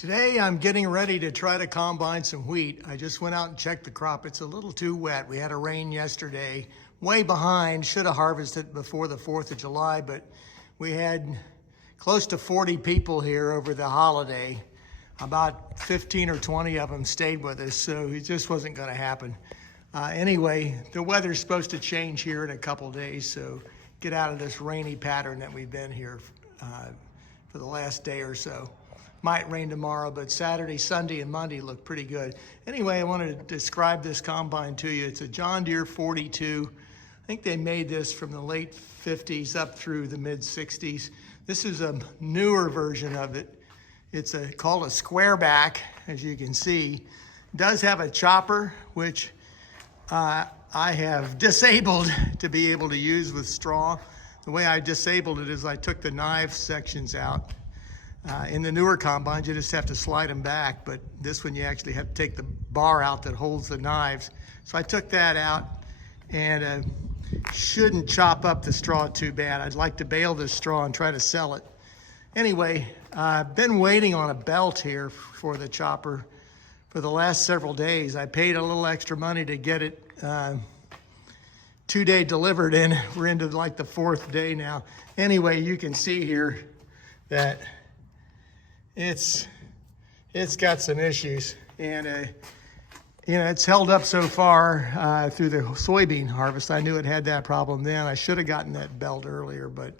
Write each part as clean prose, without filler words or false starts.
Today I'm getting ready to try to combine some wheat. I just went out and checked the crop. It's a little too wet. We had a rain yesterday, way behind. Should have harvested before the 4th of July, but we had close to 40 people here over the holiday. About 15 or 20 of them stayed with us, so it just wasn't going to happen. Anyway, the weather's supposed to change here in a couple days, so get out of this rainy pattern that we've been here for the last day or so. Might rain tomorrow, but Saturday, Sunday, and Monday look pretty good. Anyway, I wanted to describe this combine to you. It's a John Deere 42. I think they made this from the late 50s up through the mid 60s. This is a newer version of it. It's called a square back, as you can see. It does have a chopper, which I have disabled to be able to use with straw. The way I disabled it is I took the knife sections out. In the newer combines, you just have to slide them back, but this one you actually have to take the bar out that holds the knives. So I took that out, and shouldn't chop up the straw too bad. I'd like to bale this straw and try to sell it. Anyway, I've been waiting on a belt here for the chopper for the last several days. I paid a little extra money to get it 2-day delivered, and we're into like the 4th day now. Anyway, you can see here that it's got some issues, and you know, it's held up so far through the soybean harvest. I knew it had that problem then. I should have gotten that belt earlier, but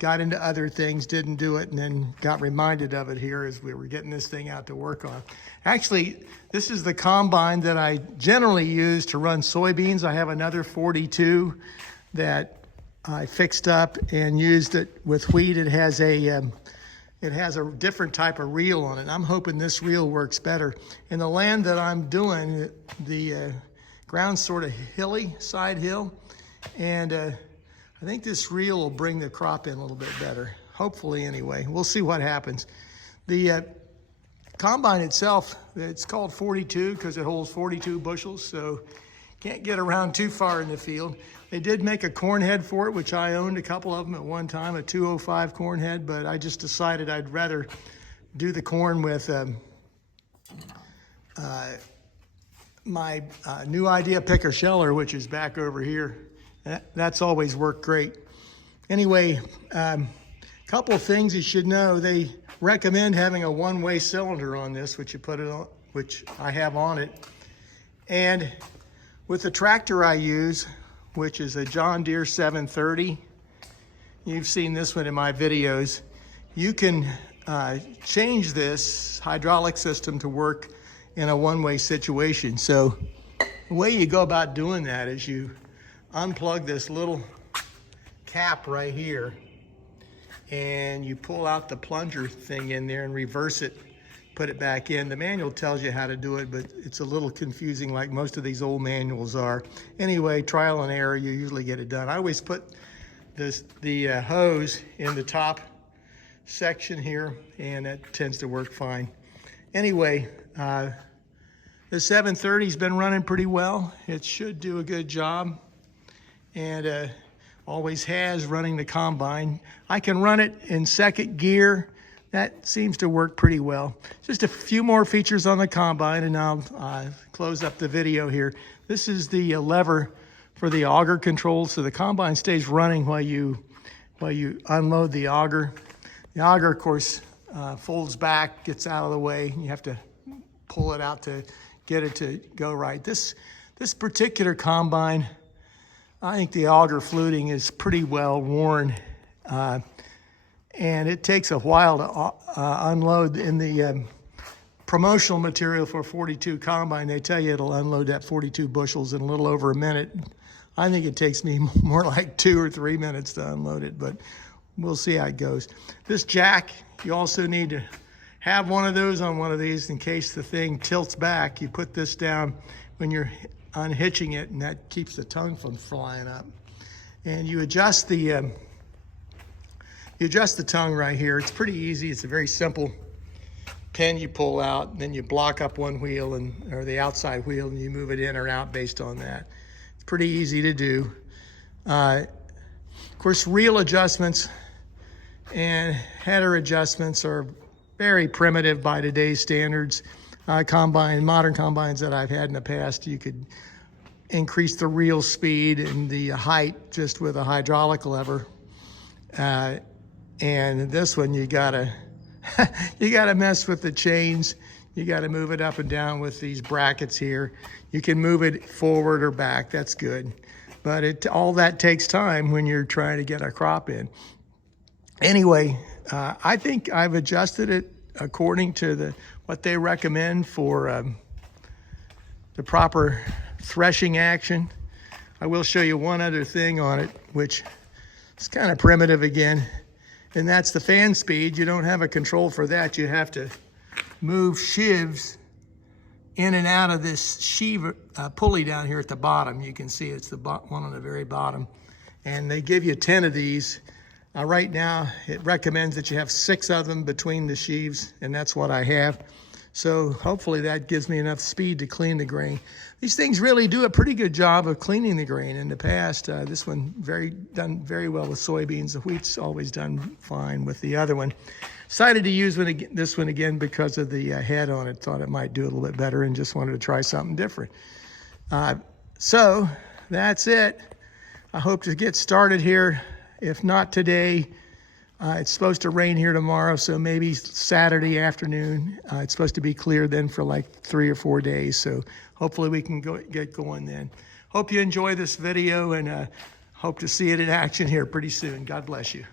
got into other things, didn't do it, and then got reminded of it here as we were getting this thing out to work on. Actually, this is the combine that I generally use to run soybeans. I have another 42 that I fixed up and used it with wheat. It has a different type of reel on it. I'm hoping this reel works better. In the land that I'm doing, the ground's sort of hilly, side hill, and I think this reel will bring the crop in a little bit better. Hopefully, anyway. We'll see what happens. The combine itself, it's called 42 because it holds 42 bushels, so can't get around too far in the field. They did make a corn head for it, which I owned a couple of them at one time, a 205 corn head, but I just decided I'd rather do the corn with my New Idea picker sheller, which is back over here. That's always worked great. Anyway, couple of things you should know. They recommend having a one-way cylinder on this, which you put it on, which I have on it. And with the tractor I use, which is a John Deere 730, you've seen this one in my videos, you can change this hydraulic system to work in a one-way situation. So the way you go about doing that is you unplug this little cap right here, and you pull out the plunger thing in there and reverse it, put it back in. The manual tells you how to do it, but it's a little confusing like most of these old manuals are. Anyway, trial and error, you usually get it done. I always put the hose in the top section here, and that tends to work fine. Anyway, the 730's been running pretty well. It should do a good job, and always has, running the combine. I can run it in second gear. That seems to work pretty well. Just a few more features on the combine, and I'll close up the video here. This is the lever for the auger control, so the combine stays running while you unload the auger. The auger, of course, folds back, gets out of the way. You have to pull it out to get it to go right. This particular combine, I think the auger fluting is pretty well worn, and it takes a while to unload. In the promotional material for 42 combine, they tell you it'll unload that 42 bushels in a little over a minute. I think it takes me more like 2 or 3 minutes to unload it, but we'll see how it goes. This jack, you also need to have one of those on one of these in case the thing tilts back. You put this down when you're unhitching it, and that keeps the tongue from flying up. And you adjust the tongue right here. It's pretty easy. It's a very simple pin you pull out, and then you block up one wheel or the outside wheel, and you move it in or out based on that. It's pretty easy to do. Of course, reel adjustments and header adjustments are very primitive by today's standards. Modern combines that I've had in the past, you could increase the reel speed and the height just with a hydraulic lever. And this one, you gotta mess with the chains. You gotta move it up and down with these brackets here. You can move it forward or back, that's good. But all that takes time when you're trying to get a crop in. Anyway, I think I've adjusted it according to what they recommend for the proper threshing action. I will show you one other thing on it, which is kind of primitive again, and that's the fan speed. You don't have a control for that. You have to move sheaves in and out of this sheave pulley down here at the bottom. You can see it's the one on the very bottom, and they give you 10 of these. Right now, it recommends that you have 6 of them between the sheaves, and that's what I have. So hopefully that gives me enough speed to clean the grain. These things really do a pretty good job of cleaning the grain. In the past, this one done very well with soybeans. The wheat's always done fine with the other one. Decided to use this one again because of the head on it. Thought it might do a little bit better and just wanted to try something different. So that's it. I hope to get started here. If not today, it's supposed to rain here tomorrow, so maybe Saturday afternoon. It's supposed to be clear then for like 3 or 4 days, so hopefully we can get going then. Hope you enjoy this video, and hope to see it in action here pretty soon. God bless you.